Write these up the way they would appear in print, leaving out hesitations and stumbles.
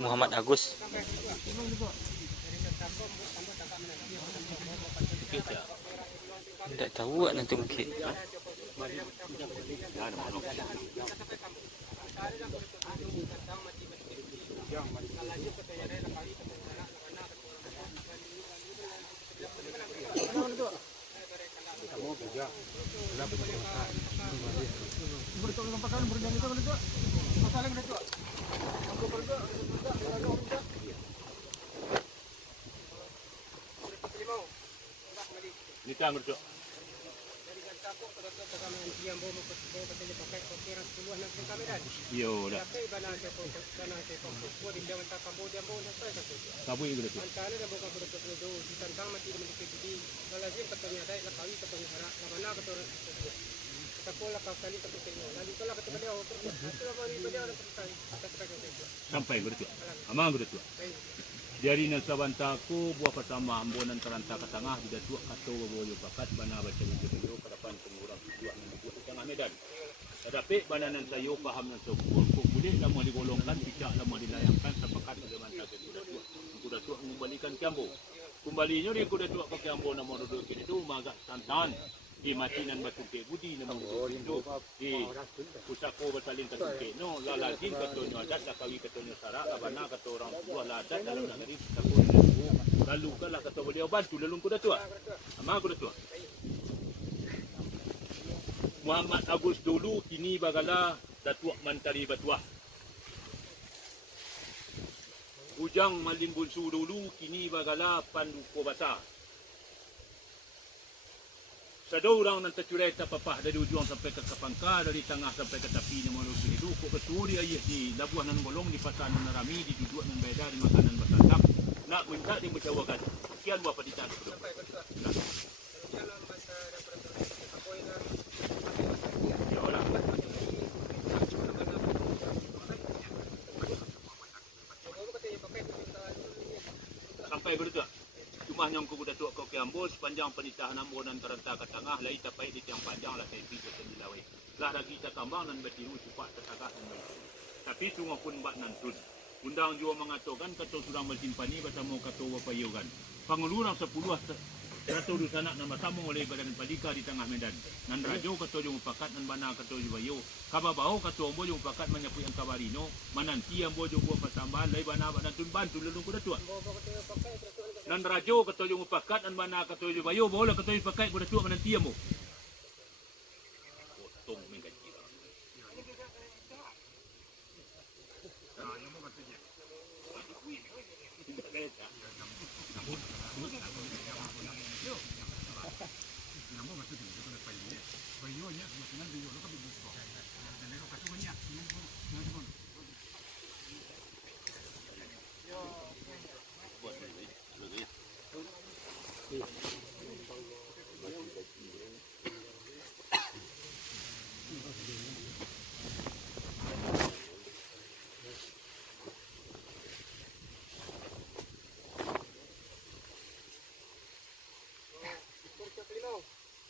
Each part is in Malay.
Muhammad Agus. Tidak tahu nanti mungkin. Nita ngerti. Iya, dah. Kamu yang ngerti. Sampai ngerti. Amang ngerti. Jadi nasabantaku buah pertama ambonan keranta ke tengah tidak tuak kato boyo bakat bana baca video ke depan pengurang dua minggu tengah Medan. Tetapi bana nan sayo paham nan so boleh lama digolongkan tidak lama dilayangkan sepakat bagaimana kuda tuak mengembalikan Kiambo. Kembalinya dia kuda tuak ke Kiambo nama duduk itu magak santan di matinan batu ke budi nama itu di pusako bersalin ke no lalajin katonyo adat lakawi katonyo sara abana kato orang tua ladat dalam negeri pusako lalu kalah kato beliau bantu lalu kuda tua ama kuda tua Muhammad Agus dulu kini bagala datuak mantari batuah Ujang Malimbun Su dulu kini bagala Panduko Basa. Sadau orang nan tercurai tapapah dari ujung sampai ke Kapangka, dari tengah sampai ke tepi ni manusia itu kok keturi ayah di Labuan nan Bolong di pasar nan Rami di duduk nan beda di makanan bertandang nak minta di mencawakan sekian buah peditan sampai berdua cuma yang ku dah tuak kau Kiambo sepanjang penitahan ambonan kerenta ke tengah lai tapai di tiang panjang lah saya pergi ke Dilawai lah lagi kita tambang dan bertiru cepat tertagah dan baik tapi sungai pun bak nantun undang juga mengatakan kata surang bersimpani bertemu kata wapayugan pengulurang 10 satu dusanak nama sambung oleh Badan Padika di tengah Medan nan rajo kata jung pakat nan bana kata jubayo kababau kata ombo jung pakat menyapu yang kabarino mananti ambo jung buah pasamban lai bana nantun bantu lelung kuda tua nan rajo kata jung pakat nan bana kata jubayo bola kata jung pakai kuda tua mananti ambo potong menggaji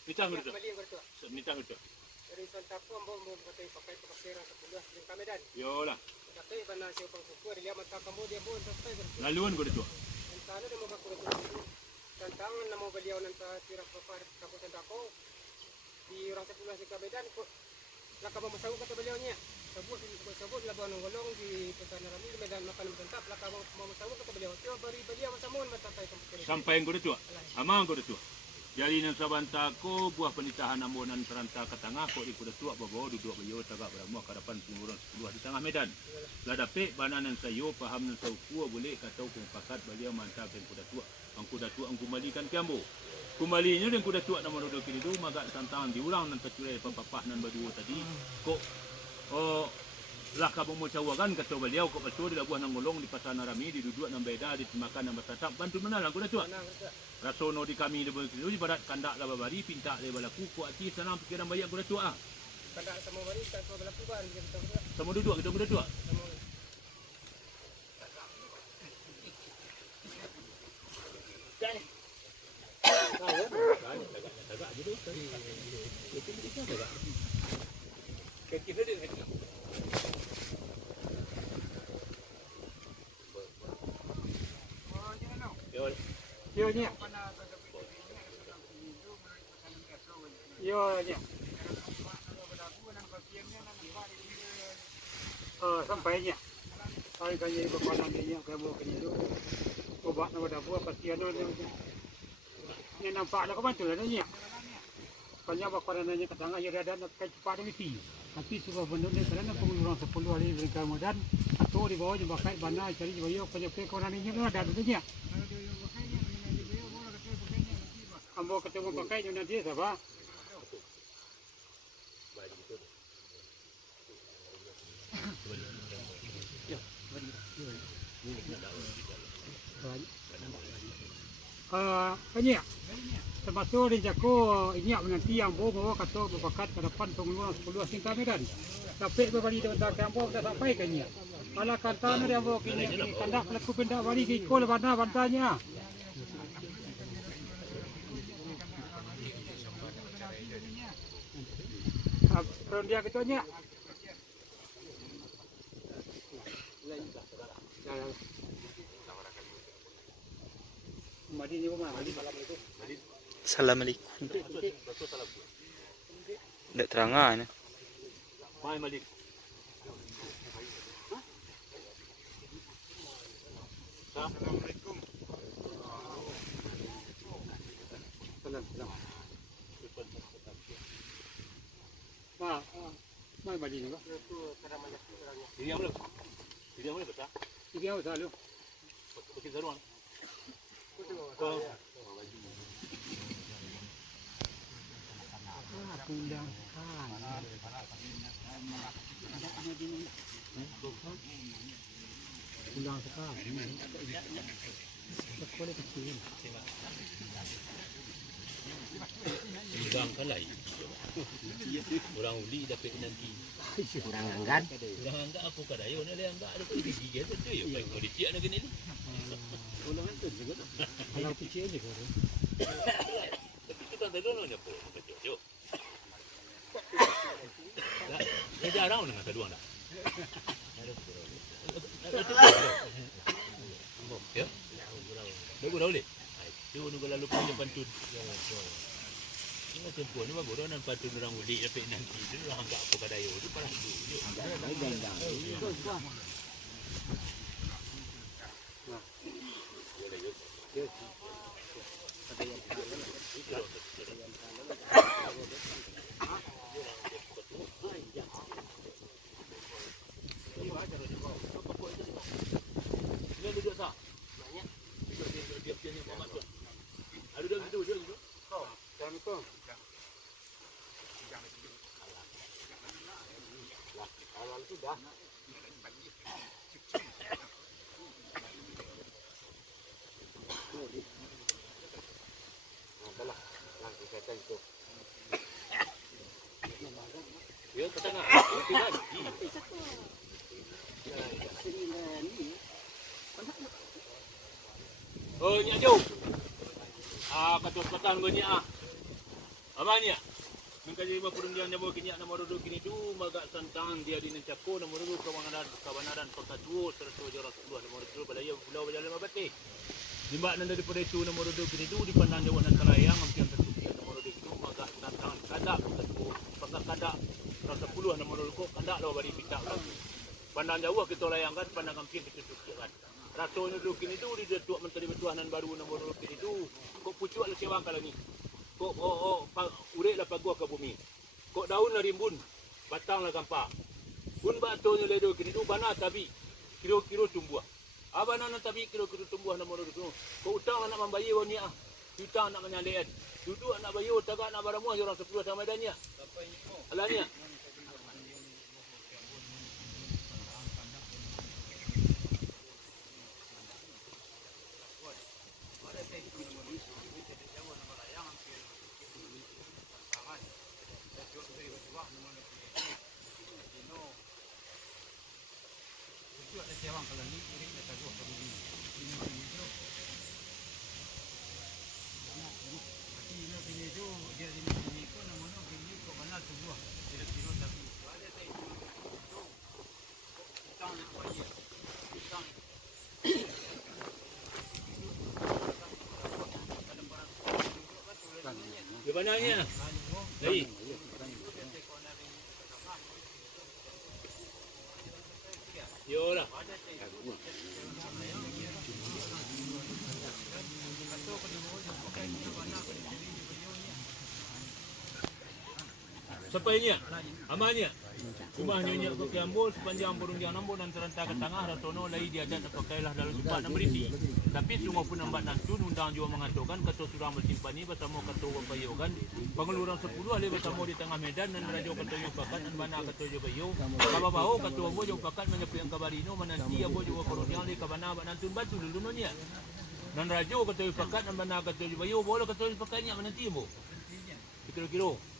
Nita ngerti. Nita ngerti. Dari santaku ambo mau pakai pakairan sepulah di Medan. Yolah. Tapi bana siapa pangkuku dia mata kamu dia pun sampai bertu. Laluan kuda tua. Sana dia mau baku itu. Tantangan nama beliau nanti tirak papar kaku santako di orang sepulah di Medan kok laka masawu kata beliaunya. Sebut Labuan Golong di Pasar Rami di Medan makan mentap laka masawu kata beliau. Tiba beri beliau masamun sampai komputer. Sampai yang kuda tua. Amang kuda tua. Jadi nan sabantako buah penitahan ambonan seranta ke tengah kok di kuda tua bawa duduk bayo tagak beramu ke depan pengurang 10 di tengah Medan. Lah dapat bana nan sayo paham nan sauku boleh kata kong pakat beliau mantap dan kuda tua. Ang kuda tua ang kembalikan Kiambo. Kembalinya dan kuda tua nama duduk itu magak tantang diulang nan tercurai papapah nan berdua tadi kok lah kamu mau cawakan kata beliau kok betul di Labuan Nangolong di Pasar Narami di duduk nan beda di makan nan bertatap bantu mana lah kuda tua. Rasono di kami di barat kandak lah babari pinta le balaku ku ati sana pikiran banyak kuda tua ah. Kandak sama bari tak balaku ban kita. Sama duduk kita kuda tua. Tagak je tu. Kaki dia kaki. Yo nya. Yo nya. Sampainya. Ay kanya iba pa namin yung kabo kanino. Kuba na wala po pati ano ni nampak na kaman tulad niya. Kanya ba para na niya katanga ya dan at kahit pa rin iti. Tapi sudah benar ni karena pengurang 10 hari mereka kemudian atau di bawah juga bakai bana cari bayo kanya pe ko nani niya ada dunya. Ambo ketemu pakai nya nanti siapa? Kanya termasuk di Jako ini nanti yang bawa kata berbakat ke depan pengeluaran 10 singkat Medan. Tapi berbalik dengan kampung dah sampai kanya. Malah kata dia bawa kini kandak laku pindah balik ke ikut mana bantanya. Apa dia ketanya? Assalamualaikum. Tidak terangan. Mai Malik. Assalamualaikum. Salam. Mai balik ni ba? Ini yang mana? Ini yang mana betul? Ini apa salu? Bukit Zaruan. Pundang Pundang sekali. Sekolah kecil. Udang kalai. Orang uli dapat nanti. Kurang anggan. Orang angga aku kadayo na le angga ada tu gigi tu yo baik ko diciak na gini ni. Ulang tu juga. Kalau kecil je kan. Tapi kita tak dulu nya po betul yo. Dah jarang dengan kedua dah. Ya. Bagus dah boleh. Tu nunggu lalu punya pantun. Ini tempoh ni bagus dah nampak pantun orang uli dapat nanti tu orang angga apa kadayo tu parah tu. Ya, ke tengah. Oh, Nyak Jo. Katus petang go Nyak. Aman ya? Mengkaji lima perundian nya bawa Nyak nomor 2 kini tu magak santang dia di Nencako nomor 2 kawanan Pekatuo serta Jorang 10 nomor 2 Balaya Pulau Bajalan Mabati. Limbak nanda daripada itu nomor 2 kini tu di Pandang Jawa Nantarayang hampir tertutup nomor 2 itu magak santang kadak Pekatuo pakai kadak rasa 10 nomor 2 kok kadak lawa bari pitak lagi. Pandang Jawa kita layangkan pandang hampir kita tutupkan. Rasanya dulu kini tu di Datuk Menteri Pertuanan baru nomor 2 kini tu kok pucuk lah sewang kalau ni. Kok urek lah pagua ke bumi. Kok daun lah rimbun, batang lah gampang. Pun batunya ledo kini tu bana tabi kilo-kilo tumbuh. Abana na tabi kilo-kilo tumbuh nomor 2 tu. Kok utang anak membayi wani ah. Utang nak menyalean. Duduk nak bayu tagak nak baramuah orang 10 sama dannya. Alanya. Dia Mananya. Lagi. Yolah. Sampainya, amannya. Rumah nyonya ke Kiambul sepanjang burung yang nambun dan terentah ke tengah Ratono lai diajak pakailah dalam cepat dan berisi. Tapi semua pun nampak nantun undang juga mengatakan kata surang bersimpani bersama kata Wapayogan pengeluaran 10 ahli bersama di tengah medan dan merajo kata Yopakat dan mana kata Yopayo. Kaba bahu kata Wabo Yopakat menyepi yang kabarino menanti Abo juga kolonial di kabana nantun batu dulu nya. Dan rajo kata Yopakat dan mana kata Yopayo boleh kata Yopakatnya menanti Abo. Kira-kira.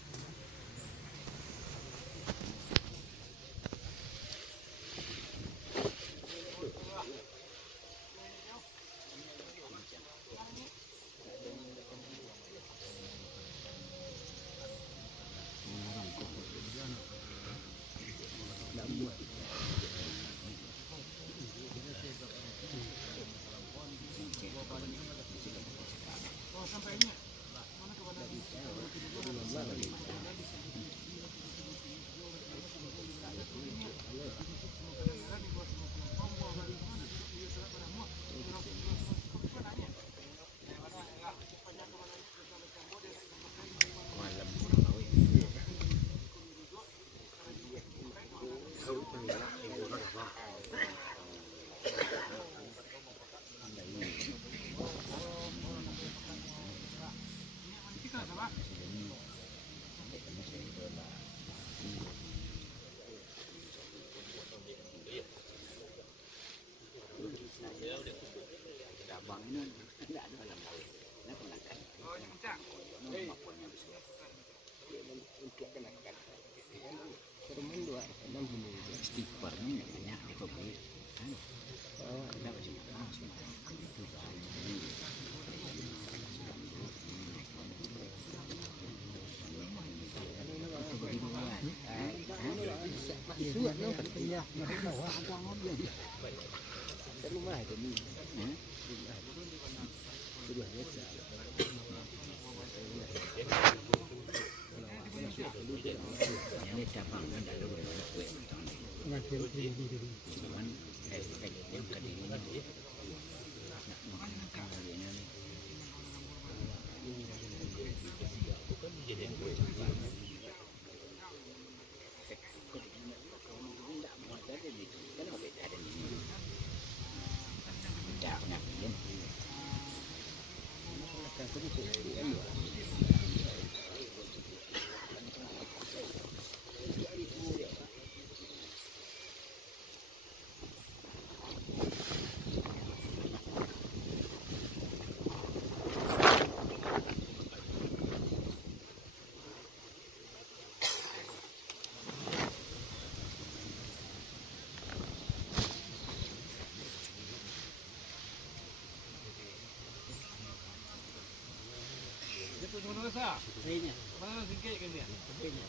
Mana sah? Ini. Mana sikit kan dia? Ini.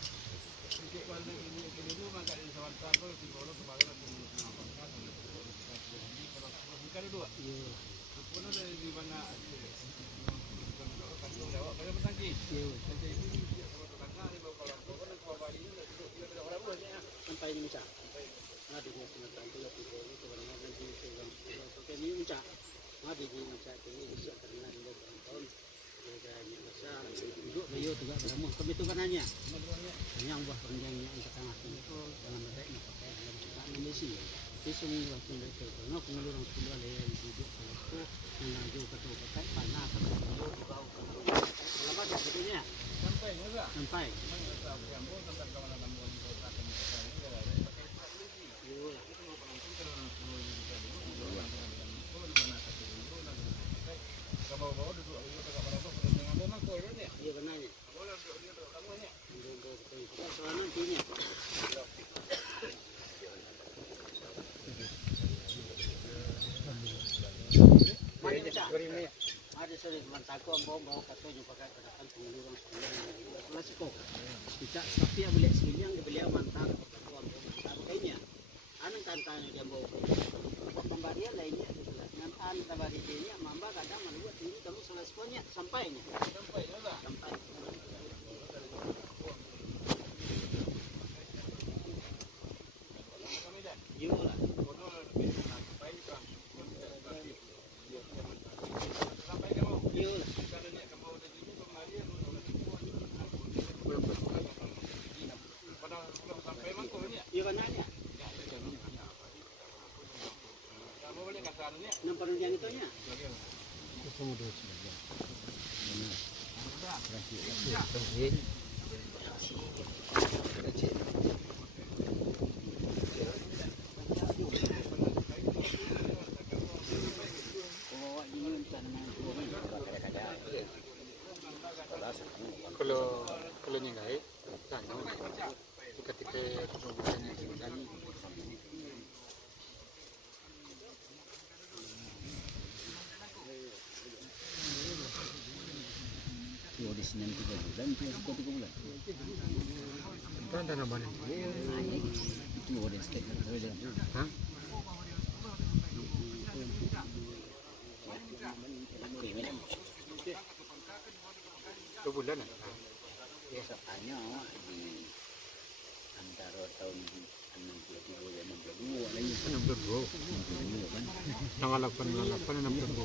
Sikit mana ini dulu maka di Sawantan tu di bawah sebagai bukan dua. Iya. Pun ada di mana? Kalau jawab pada petangki. Iya. Jadi ini dia sama tetangga di bawah kalau kan ke bawah ini dia tidak orang buat ya. Sampai ini macam. Ada di sana tanpa lagi itu sebenarnya nanti program ini macam. Ada di macam ini bisa karena dia tahun duduk bayu juga berumur kebetulannya yang buah panjangnya untuk tengah itu dalam baik nak pakai dalam cakap Malaysia itu semua tunda itu no pengeluaran semua yang duduk itu mengaju ketua pakai panah ketua di bawah lama dah betulnya sampai enggak sampai tentang kawanan tambun kota bawa duduk iya benarnya. Soalnya nantinya. Ada sering mantaku bawa katanya pakai kedakan pengeluaran klasiko. Tidak tapi yang beli siliang beliau mantan kayaknya. Anu tantangan dia bawa. Pemberian lainnya dengan tabari ini mamba kadang membuat ini kamu selesainya sampainya. Sampai juga. Sampai. Kalau nyingai, jangan ketika kemudian yang Di Senin 3 bulan, itu 3 bulan. kan dana mana? Itu udah statement udah. Hah? Dua bulan ah. Biasanya di antara tahun 63 dan 62 lagi. 62. 62 kan. Tanggal 8 62.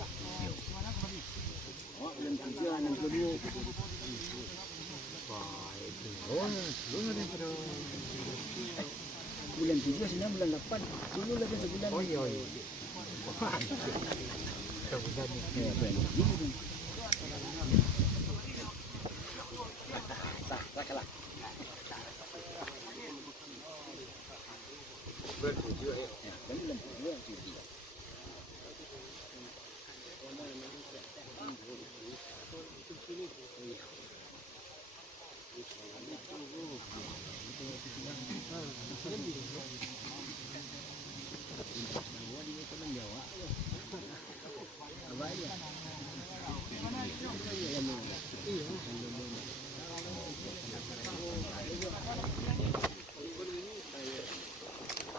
Oh, 63 62. Wah, itu. Oh, belum ada yang pada. Bulan 3 sebenarnya bulan 8. Dulu lagi sebulan. Oh iya. Sebulan ni. Ya, bulan ini. Sah kalah. Bulan 7 ya. Ya, kan bulan 2 cuti.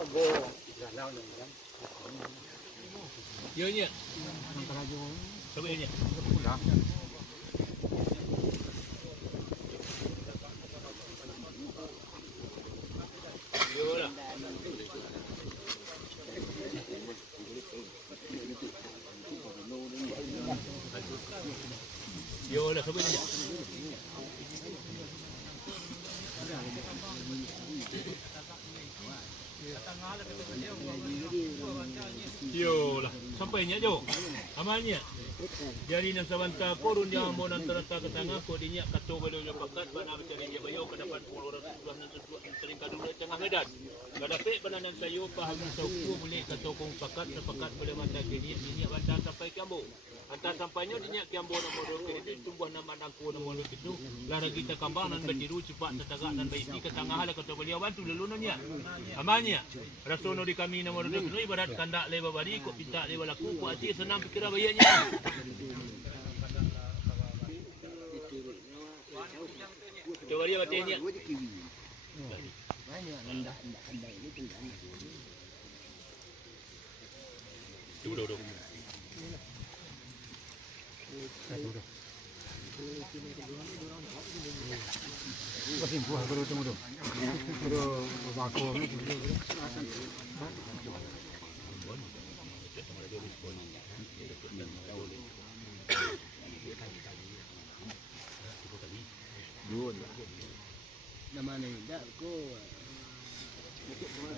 Kebo galau ni kan. Yo nya. Antara jo Coba nya. pulang. Yo lah. Yo lah coba nya. Yo lah, sampainya Jo. Amalnya. Jadi nang sabanta korun dia mau nang terata ke tengah ko dinya kato belo yo pakat bana mencari dia bayo ke depan pulau Rasulullah nan sesuatu sering kadung tengah Medan. Kadape bananan sayo paham sauku boleh kato kong pakat sepakat boleh mata gini dinya banta sampai Kiambo. Antar sampainya dinya Kiambo na modal itu tumbuh nama nangku na modal itu. Lara kita kambang nan betiru cepat tetagak nan baik ke tengah hala kato beliau bantu lelunannya. Amalnya. Rasono di kami na modal itu ibarat kandak leba bari ko pinta leba laku ko ati senam pikir bayanya. Coba dia batenya. Duduk. Kasih buah baru temu tu. Baru bako ni. Nama ni dak ko.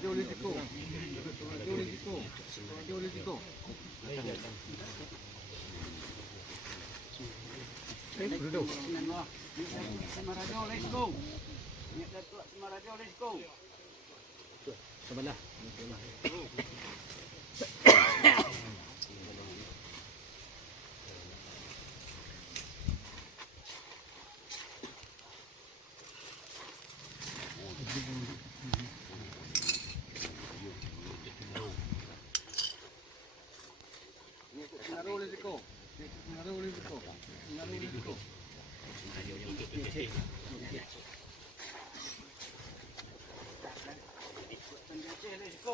Duduk. Sebelah. Let's go.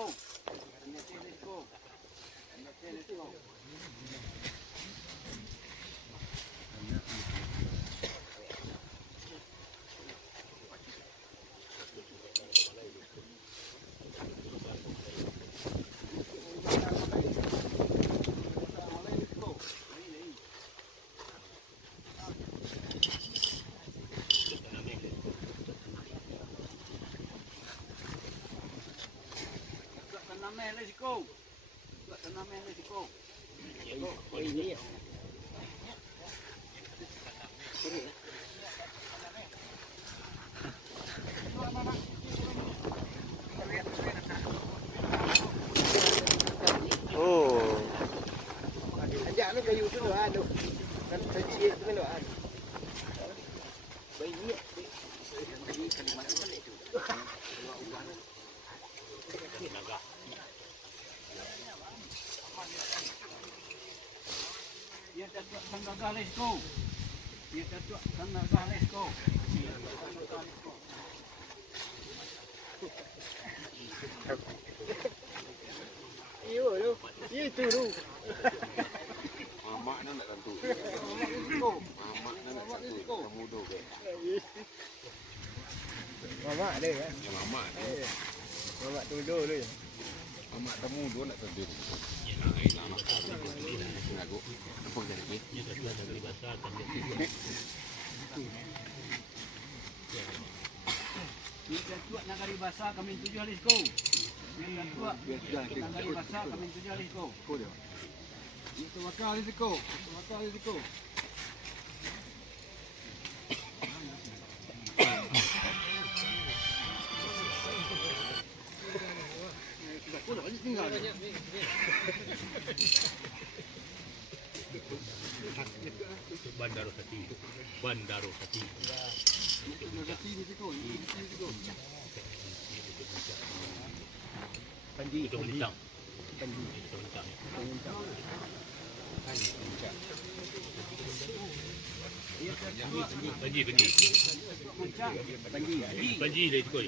Ini. Oh. Ajak lu kayu tu aduh. Kan kecil tu kan ada. Bayi. Tadi kali mana balik tu. Dia datuk sang galis ko. Dia datuk sang galis ko. Iyo lu. Itu lu. Mamak nak tentu. Mamak nak tentu. Kamu dulu ke? Mama ada kan? Ya mamak. Mama duduk lu. Mamak kamu dulu nak tentu. Aku apa jadi? Dia datuk nagari bahasa kami 7 hari ko. Dia datuk nagari bahasa kami 7 hari ko. Itu makal risiko. Itu makal risiko. Bandaro Sati. Bandaro Sati. Panji. Itu lintang. Panji. Panji dia ikut.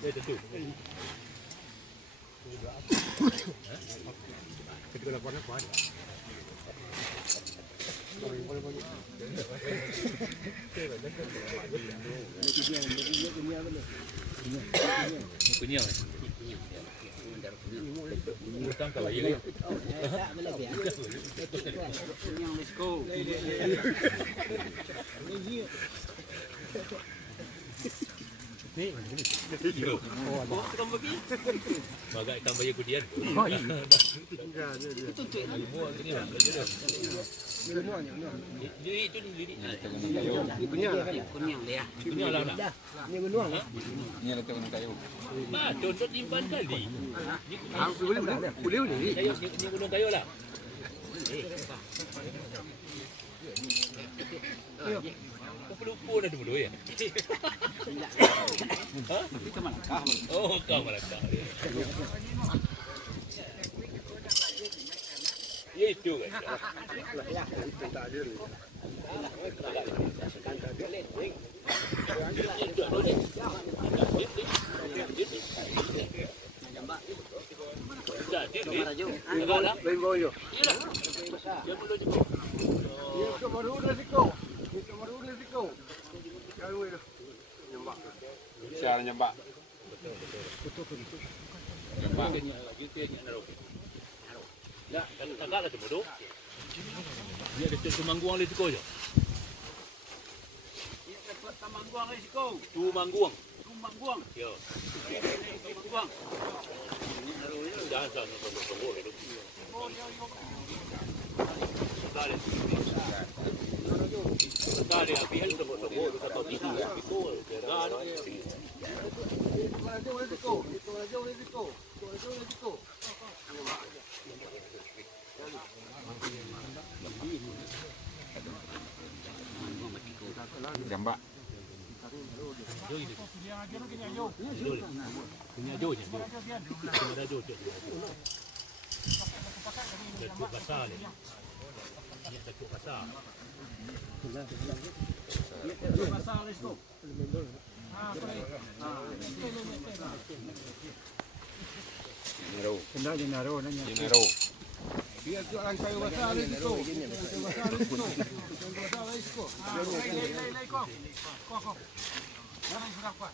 Dia tentu. Ketika laporan apa ada? Punya. Utang kalau ya. Let's go. Ni. Oh, tukang bagi. Bagai tambah ya kudian. Itu tu. Jadi itu jadi. Kunyang dia. Kunyang lah nak. Ni benuang. Ni ada tengok kayu. Bah, contoh timpan kali. Boleh. Kayu ni gunung kayu lah. Kau pelupur dah dulu ya? Hah? Kita Melaka. Oh, kau Melaka. Ya itu kan. Siapa nyembak? Nyembak. Ya, kan tagak lah tu bodoh. Ni ada tumangguang risiko je. Dia dapat tamangguang risiko. Tumangguang. Ya. Tumangguang. Jangan jangan tunggu dulu. Sekali api hal tunggu kata itu itu. Jambak. Punya jo je. Punya jo je. Datuk pasar ni. Ni datuk pasar. Datuk pasar let's go. Dinero. Dinero. Dinero. Dia tu orang kayu besar risiko. Risiko. Lei kau. Jangan berapa.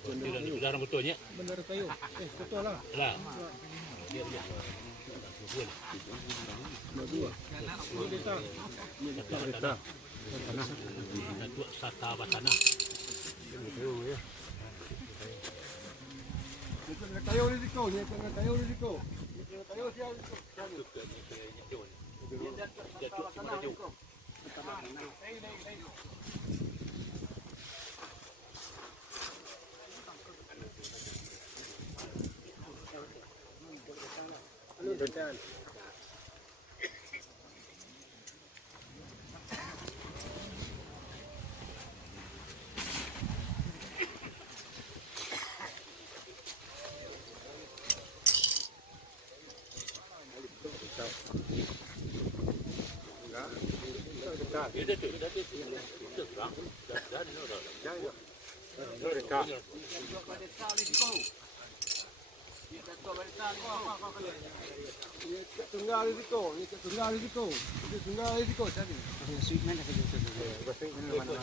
Sudah betulnya. Benar kayu. Betul lah. Lah. Sata Batana. Tayo risiko, ni tayo risiko. Tayo siya risiko. Ano dan? Tunggal risiko tadi. Sweet mana kerja tu? Sweet mana?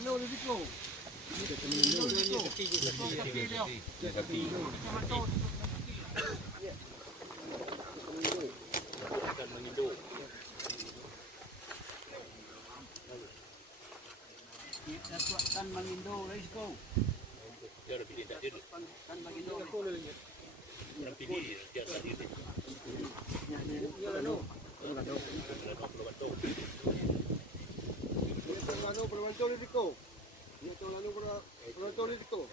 No risiko. Tan Mangindo, let's go. Dia pilih tak dia. Tan Mangindo aku lagi. Dia pilih dia tadi. Ya no. Perbantu risiko. Dia tu lalu perbantu risiko.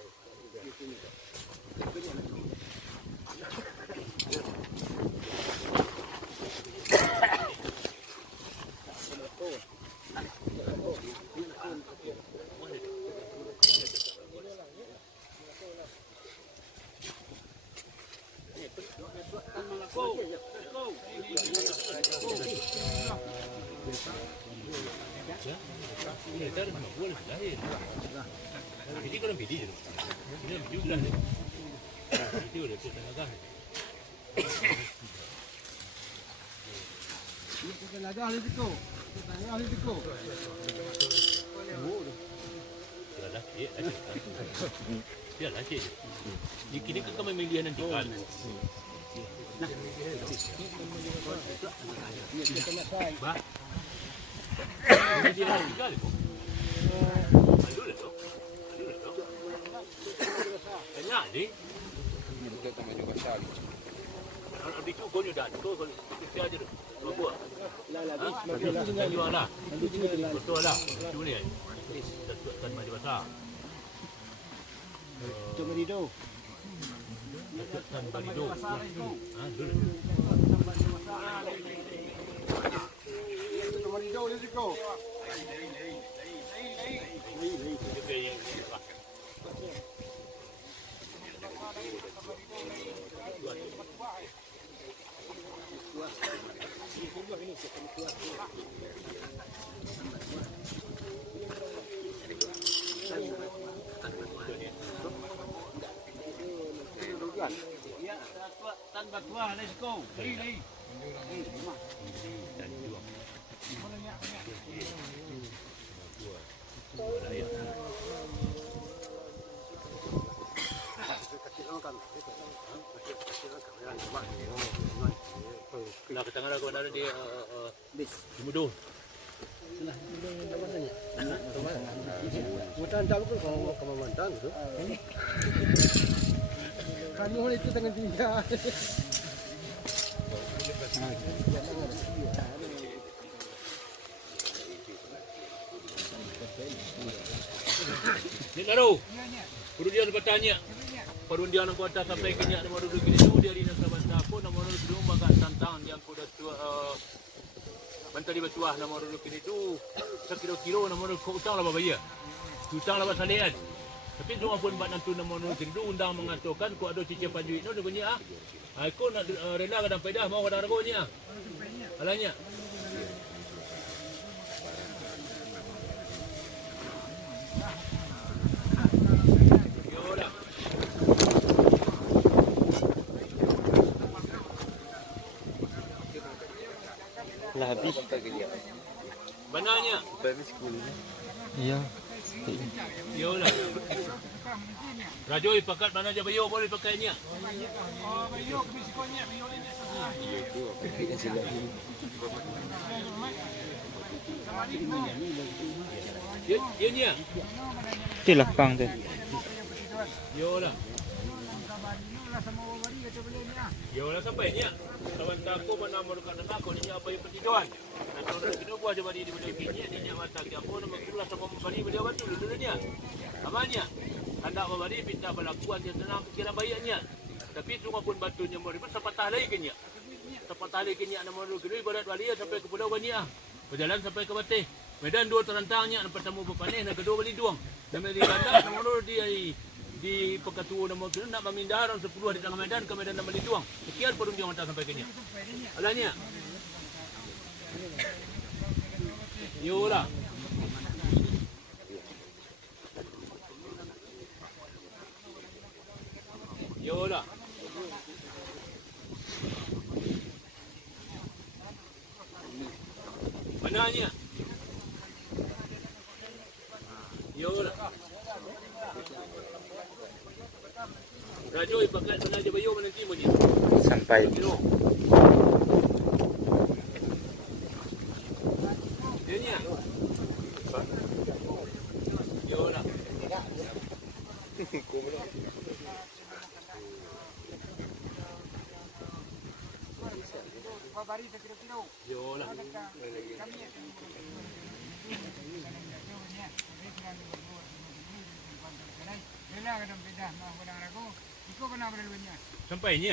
Jadi kalau pilih je. Dia juga. Itu dia tenaga. Tenaga risiko. Tenaga risiko. Dia laki. Dia laki. Ni kini kita memilih nanti kan. Nah. Ba. Dia lagi kali. Ni. Kita tambah juga sali. Habis tu kau ni dah. Kau kita aja tu. Apa? Lah. Jual lah. Betul lah. Itu ni. Kan maju besar. Cuma di tu. Kan balido. Dulu. Cuma di tu risiko. Tan Batua, let's go. Lei. Lah ketengah aku ada di Mudo. Mantan jauh tu kalau mantan tu. Kanu itu tangan tiga. Ni lalu. Perundian bertanya. Perundian aku atas sampai kenyak nomor 2 kini tu dia di Sabah aku nomor 2 makan tantang yang aku dah tua Bantari Batuah nomor 2 kini tu sekilo-kilo nomor kau utang lah bayar. Utang lah salian. Tapi semua pun buat nantu nomor 2 kini tu undang mengatakan ku ada cicipan duit tu dia bunyi ah. Aku nak rela kadang pedah mau kadang regonya. Alanya. Lah habis. Bananya. Iya. Yolah. Rajoy pakat mana aja bayo boleh pakainya. Dia ni. Itulah pang tu. Yolah. Yolah sampai ni. Kawan tako mana merukan aku ni apa yang pertiduan. Dan orang kita buat je bari di beli kini ni mata kita pun mengulas sama bari beliau bantu dulunya. Amanya. Hendak memberi minta berlakuan dia tenang kira bayarnya. Tapi cuma pun batunya mau ribet sepatah lagi kenya. Sepatah lagi kenya nama dulu kedua ibarat walia sampai ke Pulau Bania. Berjalan sampai ke Bateh. Medan dua terantangnya pertama berpaneh dan kedua beli duang. Dan di bandar nama dulu dia di Pekatu nama kena nak memindah orang 10 di tengah Medan ke Medan nama beli duang. Sekian perunjang hantar sampai kenya. Alahnya. Yolah. Yolah. Mananya? Yolah. Rajoy pakat mana aja bayo nanti mo niya. Sampai. Dia niya. Yolah. Yolah. Sampai ni.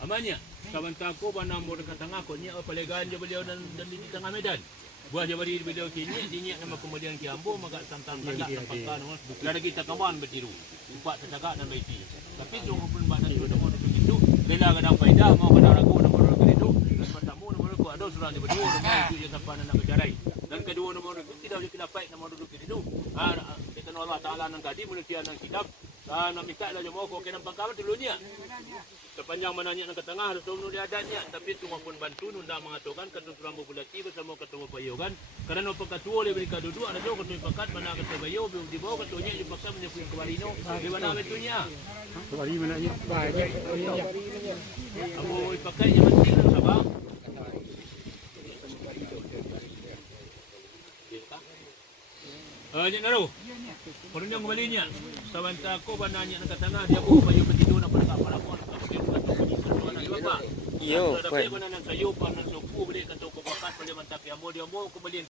Amanya. Kawan tako banam dekat tengah ko ni pelegaan je beliau dan di tengah Medan. Buah je bari beliau kini dinyak nama kemudian Kiambo maka tantang tanda tampakan dan kita kawan bertiru. Empat tercakap dan baiti. Tapi jumpa pun badan tu nama itu rela kadang faedah mau kadang ragu nama itu dan pertama nama ko ada surang di berdua nama itu yang sampai nak bercerai. Dan kedua nama itu tidak boleh kita baik nama duduk itu. Kita Allah Taala nang kadi menutian nang kitab nak minta lah jemaah ko kena pangkawan dulunya. Sepanjang mananya nak ke tengah Rasul dia adanya tapi cuma pun bantu nunda mengatakan ketua Rambu Bulati bersama ketua Bayogan kerana pekatua oleh mereka duduk ada tu ketua pakat mana ketua Bayo di bawah ketuanya di paksa menyepu yang kebalino di mana betunya Kembali mananya banyak. Abu pakainya penting sabang. Ni naru. Perunjang kembalinya. Sawanta ko bananya nak ke tengah dia bawa Bayo petidur nak pada palapon. Yo, tapi mana nak sayu pan nak suku beli kata ko bakat boleh mantap yang mau dia mau kembali